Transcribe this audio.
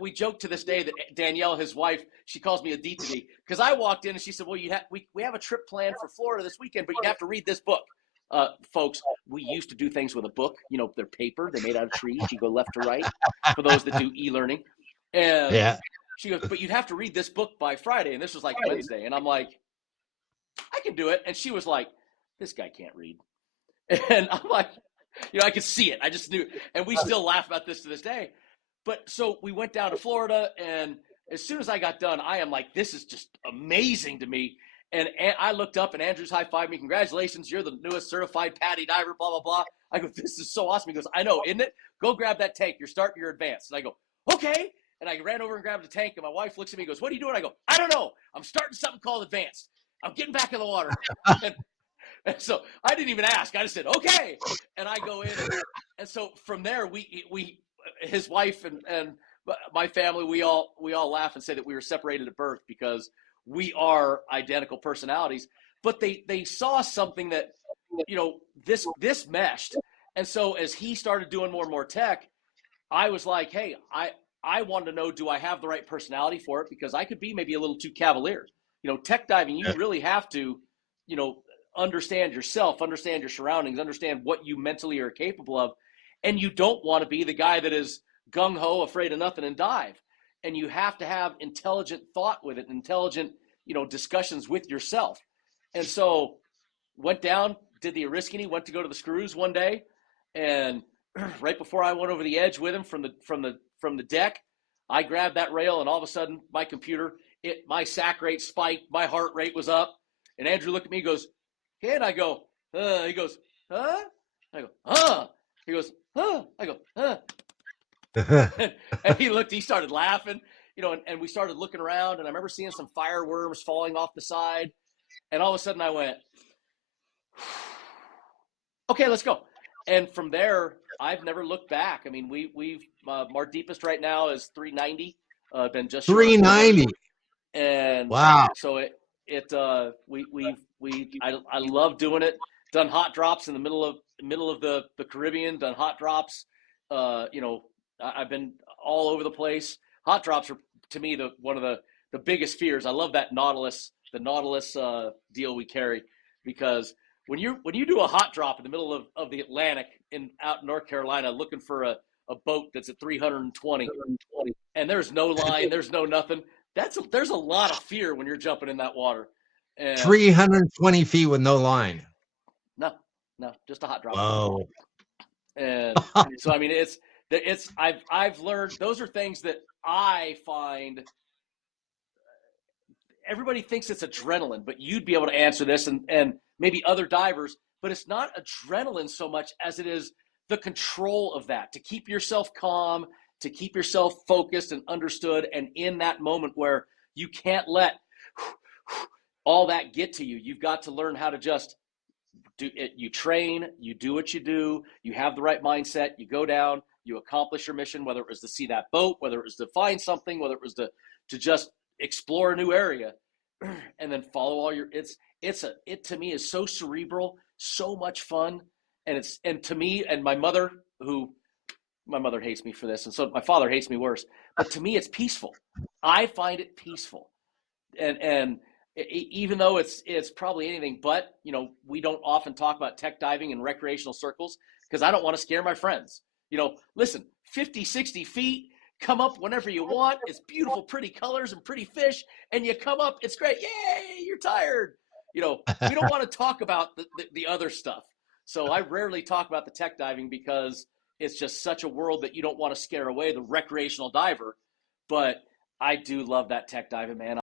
we joke to this day that Danielle, his wife, she calls me a D to D because I walked in and she said, well, we have a trip planned for Florida this weekend, but you have to read this book. Folks, we used to do things with a book. They're paper. They're made out of trees. You go left to right for those that do e-learning. And Yeah. she goes, but you'd have to read this book by Friday. And this was like Wednesday. And I'm like, I can do it. And she was like, this guy can't read. And I'm like, I could see it. I just knew. And we still laugh about this to this day. But so we went down to Florida, and as soon as I got done, I am like, this is just amazing to me. And I looked up, and Andrew's high-fived me. Congratulations, you're the newest certified PADI diver, blah, blah, blah. I go, this is so awesome. He goes, I know, isn't it? Go grab that tank. You're starting your advance. And I go, okay. And I ran over and grabbed the tank, and my wife looks at me and goes, what are you doing? I go, I don't know. I'm starting something called advanced. I'm getting back in the water. And so I didn't even ask. I just said, okay. And I go in. And so from there, we his wife and my family, we all laugh and say that we were separated at birth because we are identical personalities. But they saw something that, this meshed. And so as he started doing more and more tech, I was like, hey, I wanted to know, do I have the right personality for it? Because I could be maybe a little too cavalier. Tech diving, you really have to, understand yourself, understand your surroundings, understand what you mentally are capable of. And you don't want to be the guy that is gung-ho, afraid of nothing, and dive. And you have to have intelligent thought with it, intelligent, discussions with yourself. And so went down, did the Oriskany, went to go to the screws one day, and right before I went over the edge with him from the deck, I grabbed that rail, and all of a sudden my computer, my sack rate spiked, my heart rate was up, and Andrew looked at me, goes, hey, and I go, he goes, huh? I go, huh? He goes, huh? I go, huh? and he started laughing, and we started looking around, and I remember seeing some fireworms falling off the side, and all of a sudden I went, okay, let's go. And from there, I've never looked back. I mean, we've our deepest right now is 390, been just 390. And wow. So I love doing it. Done hot drops in the middle of the Caribbean. Done hot drops. I've been all over the place. Hot drops are to me one of the biggest fears. I love that the Nautilus deal we carry, because when you do a hot drop in the middle of the Atlantic out in North Carolina looking for a boat that's at 320 and there's no line, there's no nothing. There's a lot of fear when you're jumping in that water. And 320 feet with no line. No, just a hot drop. Whoa. And so I mean, I've learned, those are things that I find everybody thinks it's adrenaline, but you'd be able to answer this, and maybe other divers, but it's not adrenaline so much as it is the control of that, to keep yourself calm, to keep yourself focused and understood, and in that moment where you can't let all that get to you. You've got to learn how to just do it. You train, you do what you do, you have the right mindset, you go down, you accomplish your mission, whether it was to see that boat, whether it was to find something, whether it was to just explore a new area, and then follow all your, it to me is so cerebral, so much fun. And to me, and my mother hates me for this, and so my father hates me worse, but to me it's peaceful. I find it peaceful. And even though it's probably anything but, we don't often talk about tech diving in recreational circles because I don't want to scare my friends. Listen, 50, 60 feet, come up whenever you want. It's beautiful, pretty colors and pretty fish, and you come up, it's great. Yay, you're tired. We don't want to talk about the other stuff. So I rarely talk about the tech diving because it's just such a world that you don't want to scare away the recreational diver. But I do love that tech diving, man.